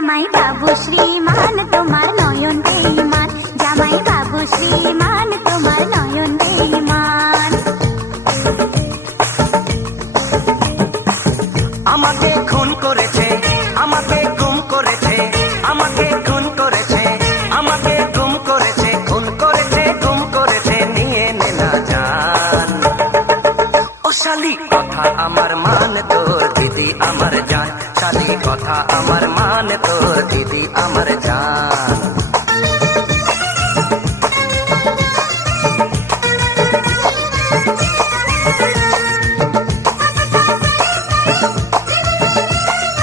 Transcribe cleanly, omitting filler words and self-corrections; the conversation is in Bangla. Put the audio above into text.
জামাই বাবু শ্রীমান তোমার নয়ন বেঈমান, জামাই বাবু শ্রীমান তোমার নয়ন বেঈমান। আমাকে খুন করেছে, আমাকে গুম করেছে, আমাকে খুন করেছে, আমাকে গুম করেছে, খুন করেছে, গুম করেছে, নিয়ে নে না জান। ও শালি কথা আমার মান, তোর দিদি আমার জান, শালি কথা আমার মান, তোর দিদি আমার